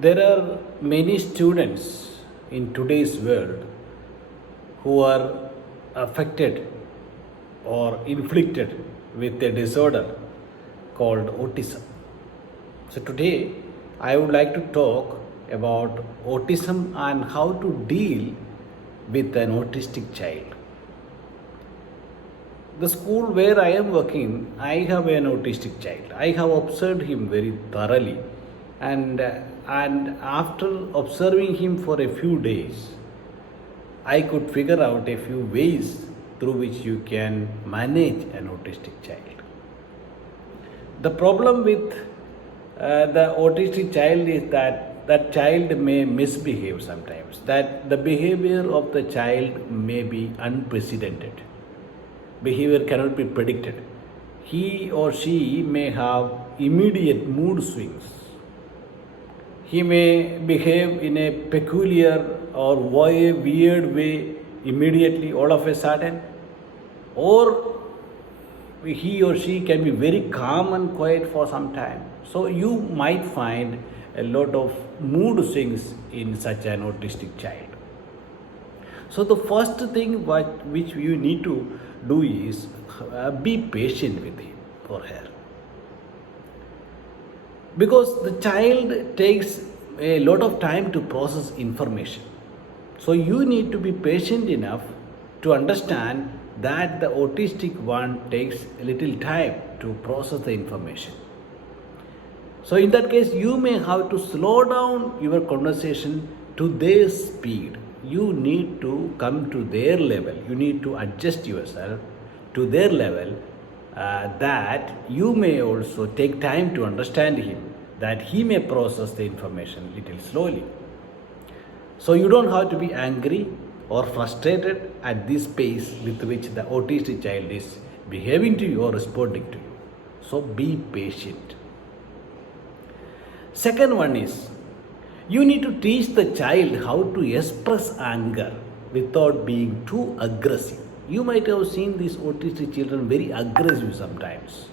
There are many students in today's world who are affected or inflicted with a disorder called autism. So, today I would like to talk about autism and how to deal with an autistic child. The school where I am working, I have an autistic child. I have observed him very thoroughly, and after observing him for a few days, I could figure out a few ways through which you can manage an autistic child. The problem with the autistic child is that that child may misbehave sometimes, that the behavior of the child may be unprecedented. Behavior cannot be predicted. He or she may have immediate mood swings. He may behave in a peculiar or weird way immediately, all of a sudden, or he or she can be very calm and quiet for some time. So you might find a lot of mood swings in such an autistic child. So the first thing which you need to do is be patient with him or her, because the child takes a lot of time to process information. So you need to be patient enough to understand that the autistic one takes a little time to process the information. So in that case, you may have to slow down your conversation to their speed. You need to come to their level. You need to adjust yourself to their level, that you may also take time to understand him, that he may process the information little slowly. So you don't have to be angry or frustrated at this pace with which the autistic child is behaving to you or responding to you. So be patient. Second one is, you need to teach the child how to express anger without being too aggressive. You might have seen these autistic children very aggressive sometimes.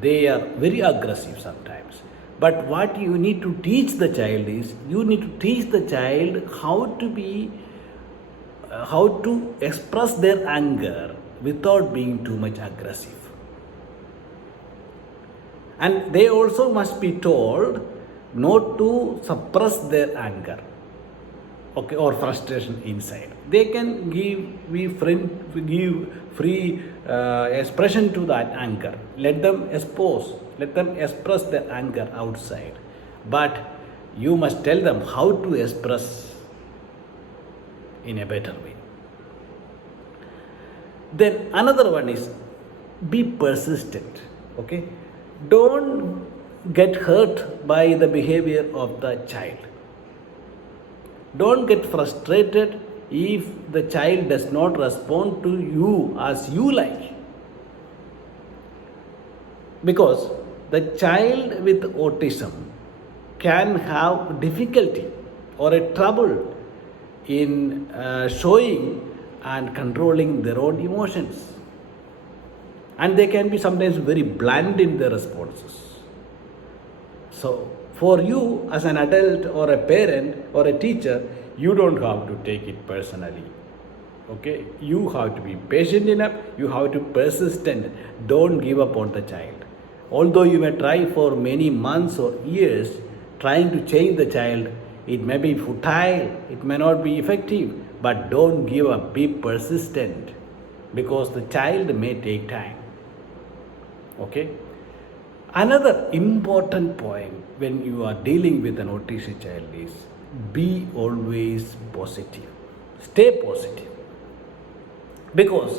They are very aggressive sometimes. But what you need to teach the child is, you need to teach the child how to express their anger without being too much aggressive. And they also must be told not to suppress their anger, okay, or frustration inside. They can give free expression to that anger. Let them express their anger outside. But you must tell them how to express in a better way. Then another one is, be persistent. Okay, don't get hurt by the behavior of the child. Don't get frustrated if the child does not respond to you as you like, because the child with autism can have difficulty or a trouble in showing and controlling their own emotions, and they can be sometimes very blunt in their responses. So for you as an adult or a parent or a teacher, you don't have to take it personally. Okay, you have to be patient enough, you have to persistent. Don't give up on the child. Although you may try for many months or years trying to change the child, it may be futile, it may not be effective, but don't give up, be persistent, because the child may take time. Okay? Another important point when you are dealing with an autistic child is, be always positive. Stay positive. Because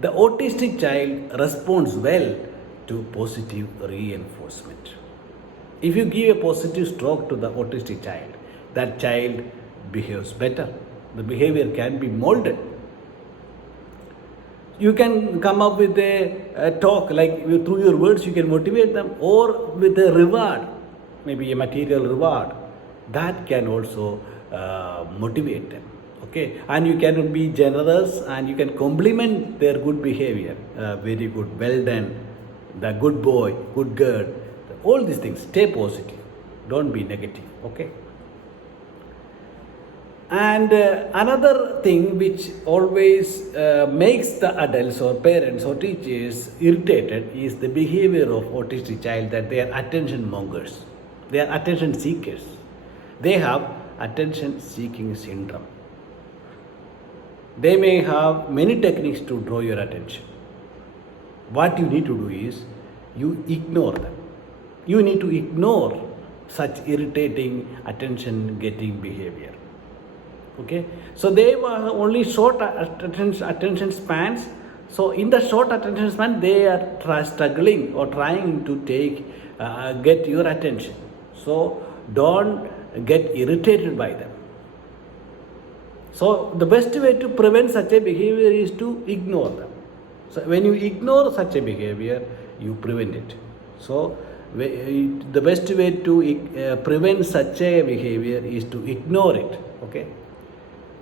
the autistic child responds well to positive reinforcement. If you give a positive stroke to the autistic child, that child behaves better. The behavior can be molded. You can come up with a talk, like through your words you can motivate them, or with a reward, maybe a material reward, that can also motivate them. Okay, and you can be generous and you can compliment their good behavior. Very good, well done, the good boy, good girl, all these things. Stay positive. Don't be negative. Okay. And another thing which always makes the adults or parents or teachers irritated is the behavior of autistic child, that they are attention mongers. They are attention seekers. They have attention seeking syndrome. They may have many techniques to draw your attention. What you need to do is you ignore them. You need to ignore such irritating attention getting behavior. Okay, so they were only short attention spans. So in the short attention span, they are struggling or trying to get your attention. So don't get irritated by them. So the best way to prevent such a behavior is to ignore them. So when you ignore such a behavior, you prevent it. So the best way to prevent such a behavior is to ignore it. Okay.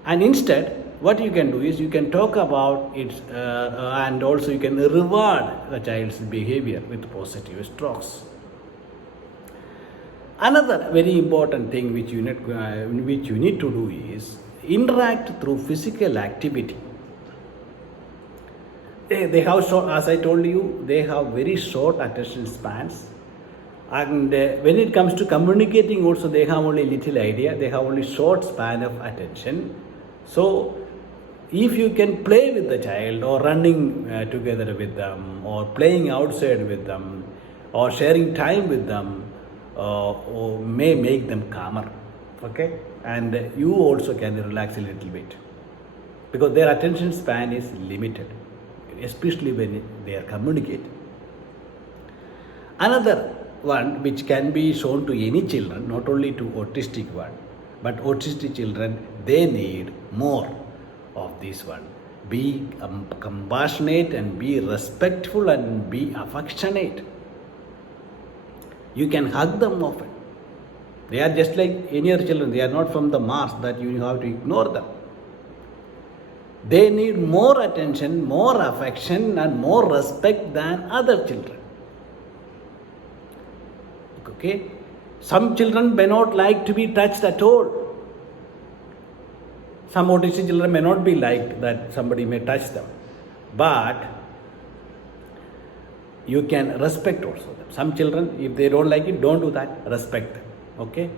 And instead, what you can do is you can talk about it and also you can reward the child's behavior with positive strokes. Another very important thing which you need to do is interact through physical activity. They have short, as I told you, they have very short attention spans. And when it comes to communicating also, they have only little idea. They have only short span of attention. So if you can play with the child or running together with them or playing outside with them or sharing time with them or may make them calmer. Okay, and you also can relax a little bit because their attention span is limited, especially when they are communicating. Another one which can be shown to any children, not only to autistic one, but autistic children, they need more of this one. Be compassionate and be respectful and be affectionate. You can hug them often. They are just like any other children. They are not from the Mars that you have to ignore them. They need more attention, more affection and more respect than other children. Okay? Some children may not like to be touched at all. Some autistic children may not be like that somebody may touch them. But you can respect also them. Some children, if they don't like it, don't do that. Respect them. Okay?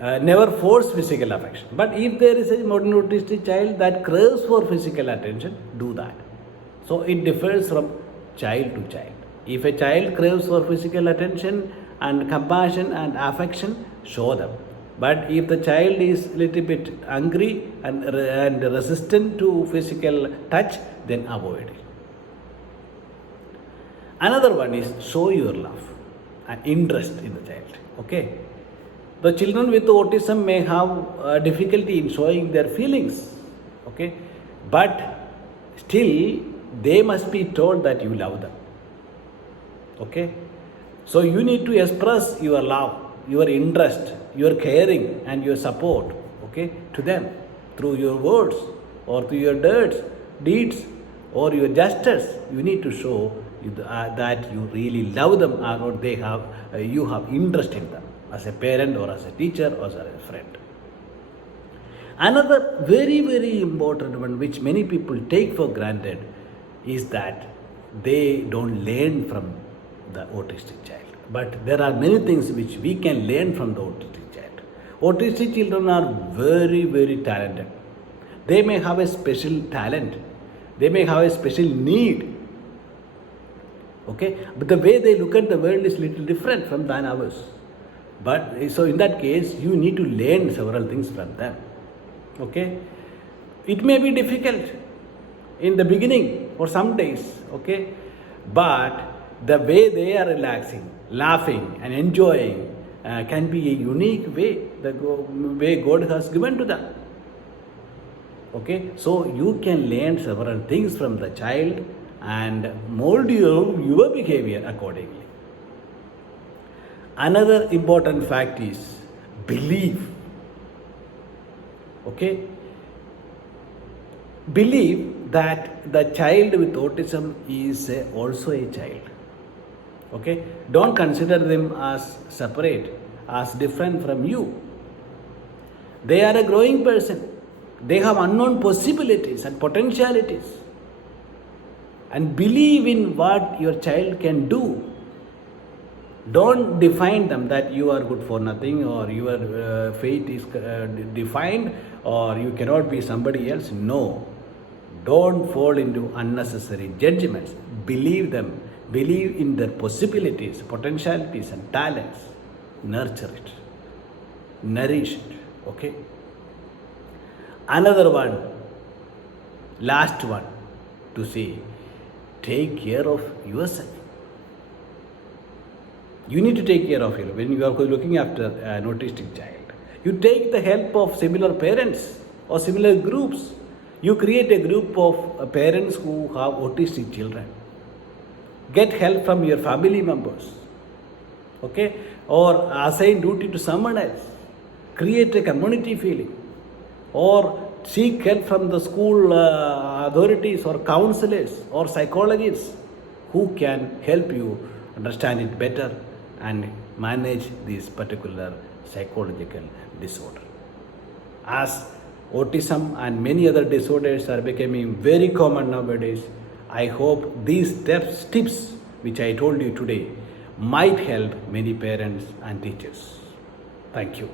Never force physical affection. But if there is a modern autistic child that craves for physical attention, do that. So it differs from child to child. If a child craves for physical attention and compassion and affection, show them. But if the child is a little bit angry and resistant to physical touch, then avoid it. Another one is show your love and interest in the child. Okay? The children with autism may have difficulty in showing their feelings. Okay? But still, they must be told that you love them. Okay? So you need to express your love, your interest, your caring and your support, okay, to them through your words or through your deeds or your gestures. You need to show that you really love them or you have interest in them as a parent or as a teacher or as a friend. Another very, very important one which many people take for granted is that they don't learn from the autistic child. But there are many things which we can learn from the autistic child. Autistic children are very, very talented. They may have a special talent. They may have a special need. Okay? But the way they look at the world is little different from than ours. But so in that case, you need to learn several things from them. Okay? It may be difficult in the beginning or some days. Okay? But the way they are relaxing, laughing and enjoying can be a unique way, the way God has given to them. Okay, so you can learn several things from the child and mold your behavior accordingly. Another important fact is believe. Okay, believe that the child with autism is also a child. Okay, don't consider them as separate as different from you. They are a growing person. They have unknown possibilities and potentialities. And believe in what your child can do. Don't define them that you are good for nothing, or your fate is defined, or you cannot be somebody else. No. Don't fall into unnecessary judgments. Believe them. Believe in their possibilities, potentialities, and talents. Nurture it. Nourish it. Okay? Another one, last one to say, take care of yourself. You need to take care of you when you are looking after an autistic child. You take the help of similar parents or similar groups. You create a group of parents who have autistic children. Get help from your family members. Okay? Or assign duty to someone else. Create a community feeling. Or seek help from the school authorities or counselors or psychologists who can help you understand it better and manage this particular psychological disorder. As autism and many other disorders are becoming very common nowadays, I hope these tips which I told you today might help many parents and teachers. Thank you.